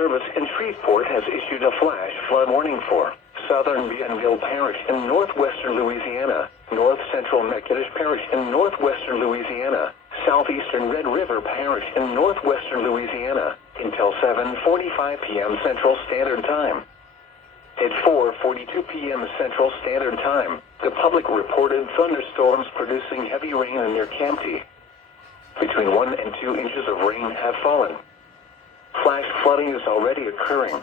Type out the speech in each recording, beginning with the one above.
Service in Shreveport has issued a flash flood warning for southern Bienville Parish in northwestern Louisiana, north central Natchitoches Parish in northwestern Louisiana, southeastern Red River Parish in northwestern Louisiana, until 7:45 p.m. Central Standard Time. At 4:42 p.m. Central Standard Time, the public reported thunderstorms producing heavy rain in near Campty. Between 1 and 2 inches of rain have fallen. Flash flooding is already occurring.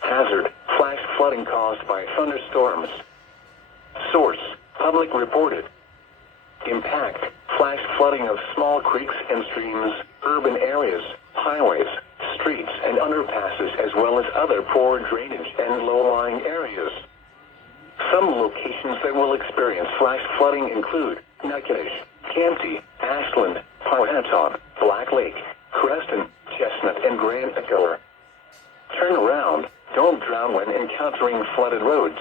Hazard: flash flooding caused by thunderstorms. Source: public reported. Impact: flash flooding of small creeks and streams, urban areas, highways, streets and underpasses, as well as other poor drainage and low-lying areas. Some locations that will experience flash flooding include Natchitoches, Campty, Ashland, Powhatan, Black Lake, Creston, Chestnut, and Grand Echoer. Turn around. Don't drown when encountering flooded roads.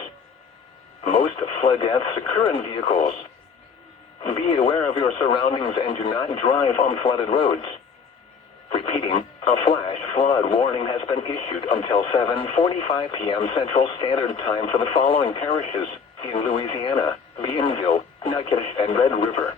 Most flood deaths occur in vehicles. Be aware of your surroundings and do not drive on flooded roads. Repeating, a flash flood warning has been issued until 7:45 p.m. Central Standard Time for the following parishes in Louisiana: Bienville, Natchitoches, and Red River.